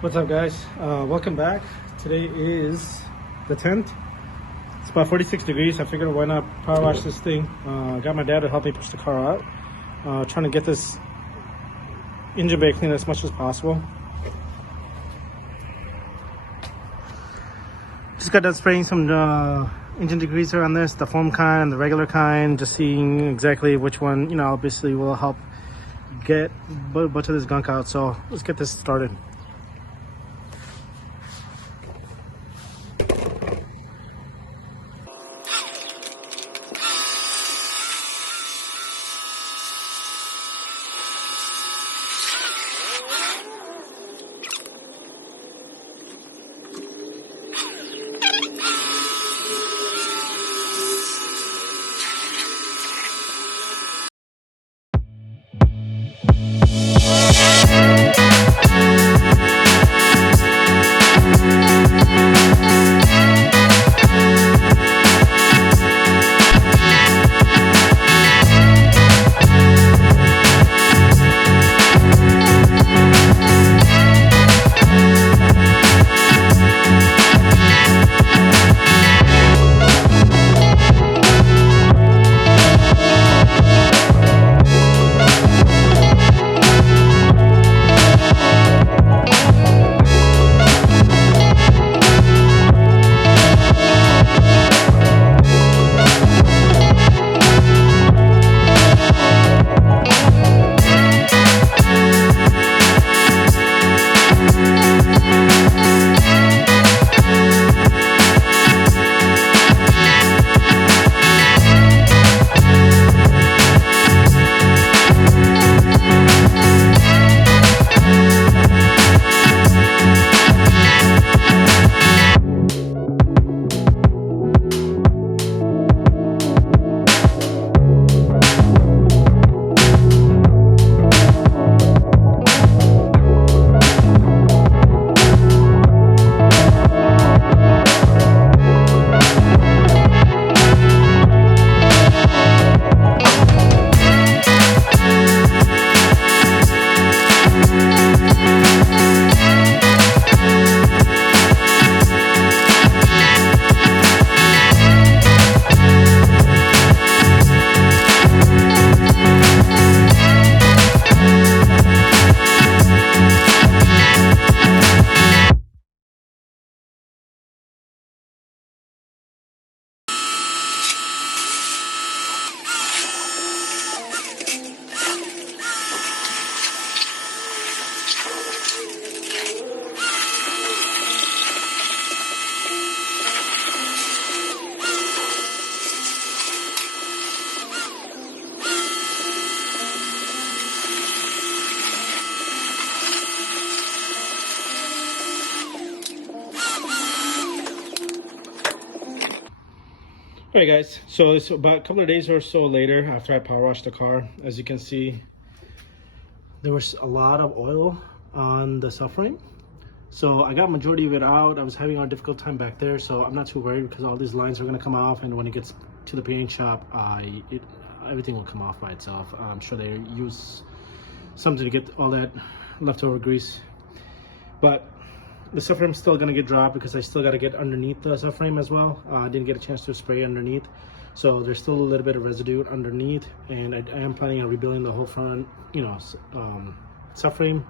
What's up, guys? Welcome back. Today is the 10th. It's about 46 degrees. I figured why not power wash this thing. Got my dad to help me push the car out. Trying to get this engine bay clean as much as possible. Just got done spraying some engine degreaser on this, the foam kind and the regular kind. Just seeing exactly which one, obviously will help get a bunch of this gunk out. So let's get this started. Alright guys, so it's about a couple of days or so later after I power washed the car. As you can see, there was a lot of oil on the subframe. So I got majority of it out. I was having a difficult time back there, so I'm not too worried because all these lines are going to come off, and when it gets to the paint shop, everything will come off by itself. I'm sure they use something to get all that leftover grease. But the subframe is still going to get dropped because I still got to get underneath the subframe as well. I didn't get a chance to spray underneath, so there's still a little bit of residue underneath, and I am planning on rebuilding the whole front, subframe,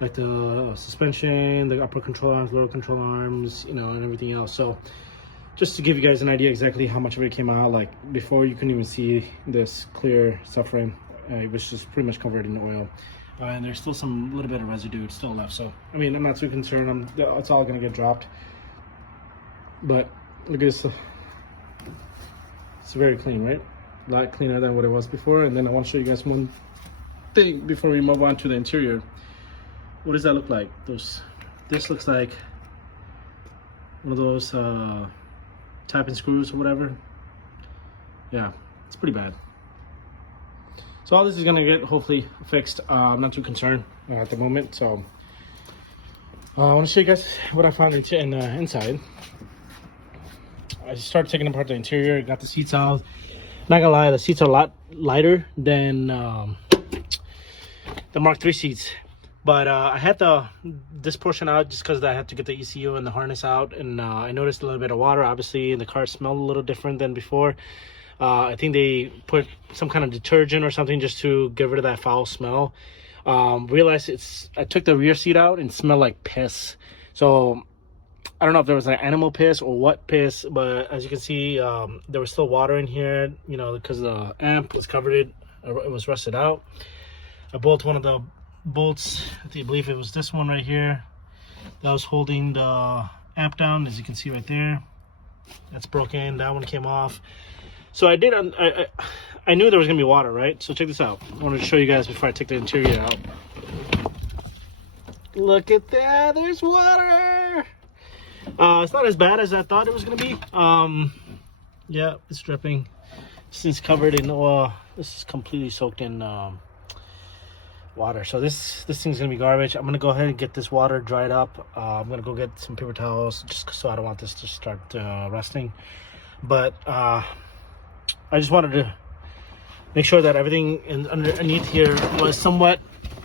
like the suspension, the upper control arms, lower control arms, and everything else. So just to give you guys an idea exactly how much of it came out, like before you couldn't even see this clear subframe. It was just pretty much covered in oil. And there's still some little bit of residue still left, so I mean, I'm not too concerned. It's all gonna get dropped. But look at this, it's very clean, right? A lot cleaner than what it was before. And then I want to show you guys one thing before we move on to the interior. What does that look like? This looks like one of those tap-in screws or whatever. Yeah, it's pretty bad. So all this is gonna get hopefully fixed. I'm not too concerned at the moment. So I want to show you guys what I found inside. I started taking apart the interior, got the seats out. Not gonna lie, the seats are a lot lighter than the Mark III seats. But I had this portion out just because I had to get the ECU and the harness out, and I noticed a little bit of water. Obviously, the car smelled a little different than before. I think they put some kind of detergent or something just to get rid of that foul smell. Realized I took the rear seat out and it smelled like piss. So I don't know if there was an animal piss or what piss, but as you can see, there was still water in here, you know, because the amp was covered, it was rusted out. I bolted one of the bolts, I believe it was this one right here, that was holding the amp down, as you can see right there. That's broken. That one came off. So I knew there was gonna be water, right? So check this out. I wanted to show you guys before I take the interior out. Look at that, there's water. It's not as bad as I thought it was gonna be. Yeah, it's dripping. This is covered in oil. This is completely soaked in water. So this thing's gonna be garbage. I'm gonna go ahead and get this water dried up. I'm gonna go get some paper towels just so I don't want this to start rusting. But I just wanted to make sure that everything underneath here was somewhat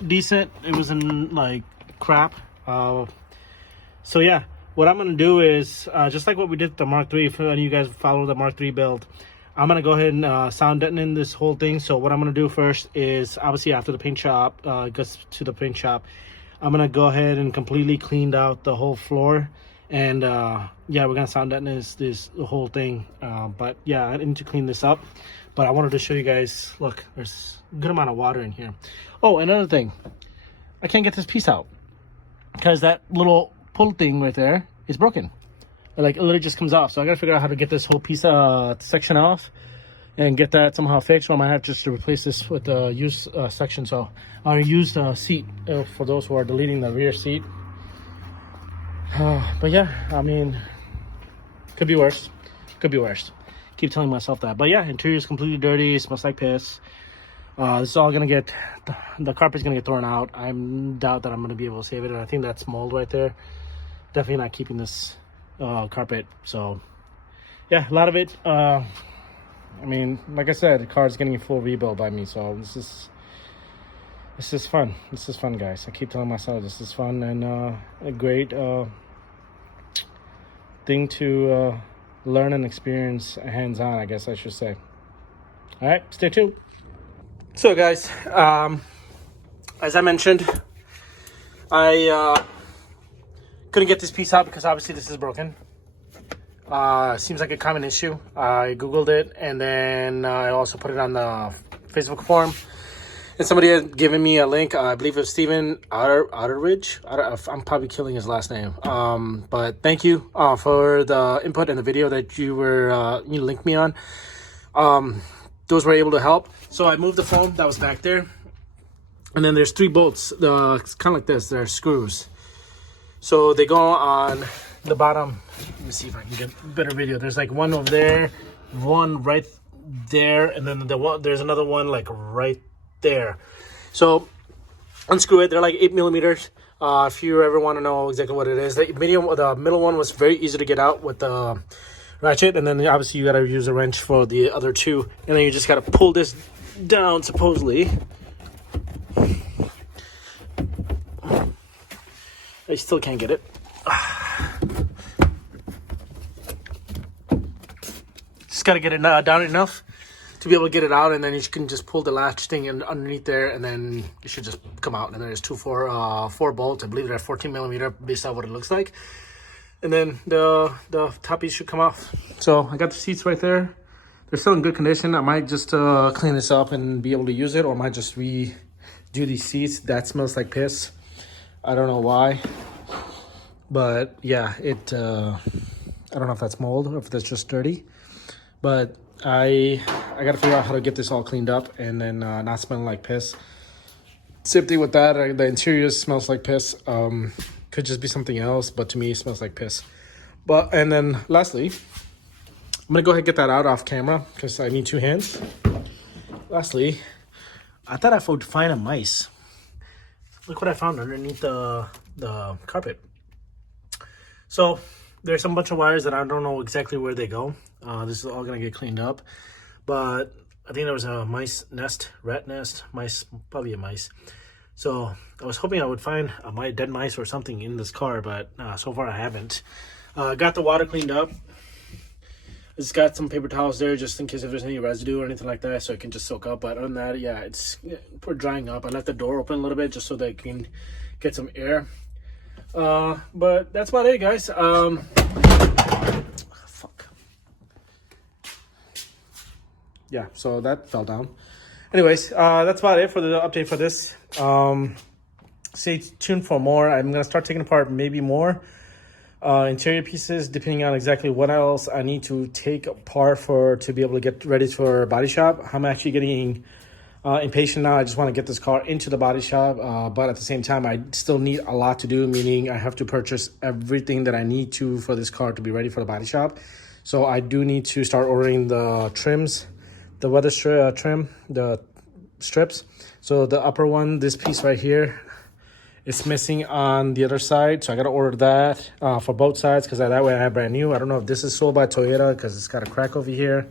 decent. It wasn't like crap. So yeah, what I'm gonna do is just like what we did with the Mark III. For any of you guys follow the Mark III build, I'm gonna go ahead and sound deaden this whole thing. So what I'm gonna do first is, obviously after the paint shop goes to the paint shop, I'm gonna go ahead and completely cleaned out the whole floor. And yeah, we're gonna sound deaden this whole thing. But yeah, I need to clean this up. But I wanted to show you guys, look, there's a good amount of water in here. Oh, another thing, I can't get this piece out because that little pull thing right there is broken. Like, it literally just comes off. So I gotta figure out how to get this whole piece section off and get that somehow fixed, or I might have just to replace this with the used section. So I'll use the seat for those who are deleting the rear seat. But yeah, I mean, could be worse. Could be worse. Keep telling myself that. But yeah, interior is completely dirty. It smells like piss. This is all gonna get, the carpet's gonna get thrown out. I doubt that I'm gonna be able to save it. And I think that's mold right there. Definitely not keeping this carpet. So yeah, a lot of it. I mean, like I said, the car is getting a full rebuild by me. So this is fun. This is fun, guys. I keep telling myself this is fun and a great thing to learn and experience hands-on, I guess I should say. All right, stay tuned. So guys, as I mentioned, I couldn't get this piece out because obviously this is broken. Seems like a common issue. I googled it, and then I also put it on the Facebook forum. And somebody had given me a link. I believe it was Steven Outeridge. I'm probably killing his last name. But thank you for the input and the video that you linked me on. Those were able to help. So I moved the foam that was back there. And then there's 3 bolts. It's kind of like this. They're screws. So they go on the bottom. Let me see if I can get a better video. There's like one over there, one right there, and then there's another one like right there. So unscrew it. They're like 8 millimeters. If you ever want to know exactly what it is, the middle one was very easy to get out with the ratchet, and then obviously you got to use a wrench for the other 2, and then you just got to pull this down. Supposedly, I still can't get it. Just got to get it down enough to be able to get it out, and then you can just pull the latch thing in underneath there, and then it should just come out. And then there's 4 bolts. I believe they're 14 millimeter based on what it looks like. And then the top piece should come off. So I got the seats right there. They're still in good condition. I might just clean this up and be able to use it, or I might just redo these seats. That smells like piss. I don't know why, but yeah, I don't know if that's mold or if that's just dirty, but I got to figure out how to get this all cleaned up and then not smelling like piss. Same thing with that. The interior smells like piss. Could just be something else, but to me it smells like piss. And then lastly, I'm gonna go ahead and get that out off camera because I need 2 hands. Lastly, I thought I would find a mice. Look what I found underneath the carpet. So there's some bunch of wires that I don't know exactly where they go. This is all gonna get cleaned up, but I think there was a mice nest, rat nest, mice, probably a mice. So I was hoping I would find my dead mice or something in this car, but so far I haven't. Got the water cleaned up. It's got some paper towels there just in case if there's any residue or anything like that, so it can just soak up. But other than that, yeah, it's for drying up. I left the door open a little bit just so that I can get some air. But that's about it, guys. Fuck. Yeah, so that fell down. Anyways, that's about it for the update for this. Stay tuned for more. I'm gonna start taking apart maybe more interior pieces, depending on exactly what else I need to take apart to be able to get ready for body shop. I'm actually getting impatient now. I just want to get this car into the body shop, but at the same time, I still need a lot to do, meaning I have to purchase everything that I need to for this car to be ready for the body shop. So I do need to start ordering the trims, the weather trim, the strips. So the upper one, this piece right here, it's missing on the other side, so I gotta order that for both sides because that way I have brand new. I don't know if this is sold by Toyota because it's got a crack over here,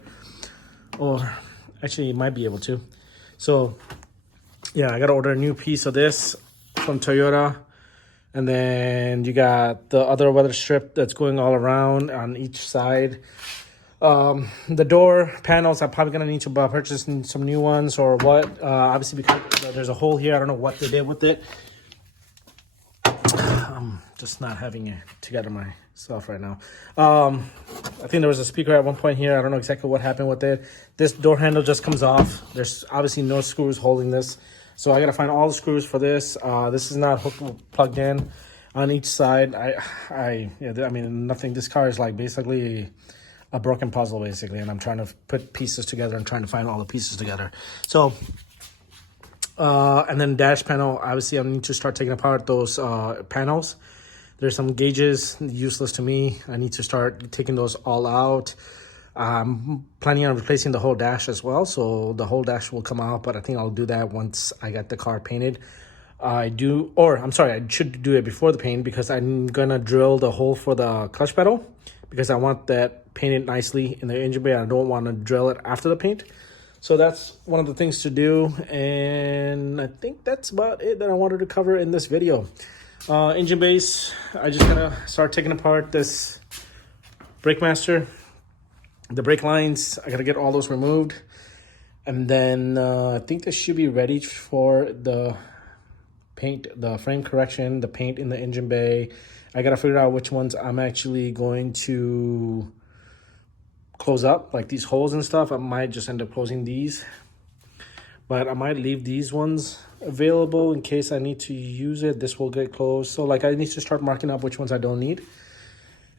or actually it might be able to. So yeah, I gotta order a new piece of this from Toyota, and then you got the other weather strip that's going all around on each side. The door panels, I'm probably gonna need to purchase some new ones or what. Obviously because there's a hole here, I don't know what they did with it. I'm just not having it together myself right now. I think there was a speaker at one point here. I don't know exactly what happened with it. This door handle just comes off. There's obviously no screws holding this, so I gotta find all the screws for this. This is not plugged in on each side. I mean, nothing. This car is like basically a broken puzzle basically, and I'm trying to put pieces together and trying to find all the pieces together. So and then dash panel, obviously I need to start taking apart those panels. There's some gauges useless to me. I need to start taking those all out. I'm planning on replacing the whole dash as well, so the whole dash will come out, but I think I'll do that once I get the car painted. I should do it before the paint because I'm gonna drill the hole for the clutch pedal because I want that painted nicely in the engine bay. I don't want to drill it after the paint. So that's one of the things to do, and I think that's about it that I wanted to cover in this video. Engine base, I just gotta start taking apart this brake master. The brake lines, I gotta get all those removed. And then I think this should be ready for the paint, the frame correction, the paint in the engine bay. I gotta figure out which ones I'm actually going to close up, like these holes and stuff. I might just end up closing these, but I might leave these ones available in case I need to use it. This will get closed, so like I need to start marking up which ones I don't need,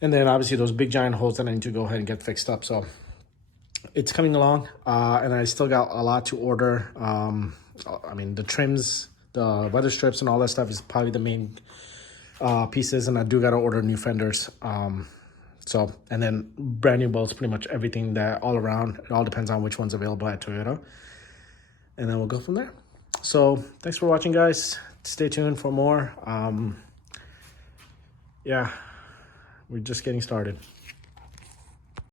and then obviously those big giant holes that I need to go ahead and get fixed up. So it's coming along, and I still got a lot to order. I mean, the trims, the weather strips and all that stuff is probably the main pieces, and I do gotta order new fenders. So, and then brand new bolts, pretty much everything that all around. It all depends on which one's available at Toyota. And then we'll go from there. So thanks for watching, guys. Stay tuned for more. Yeah, we're just getting started.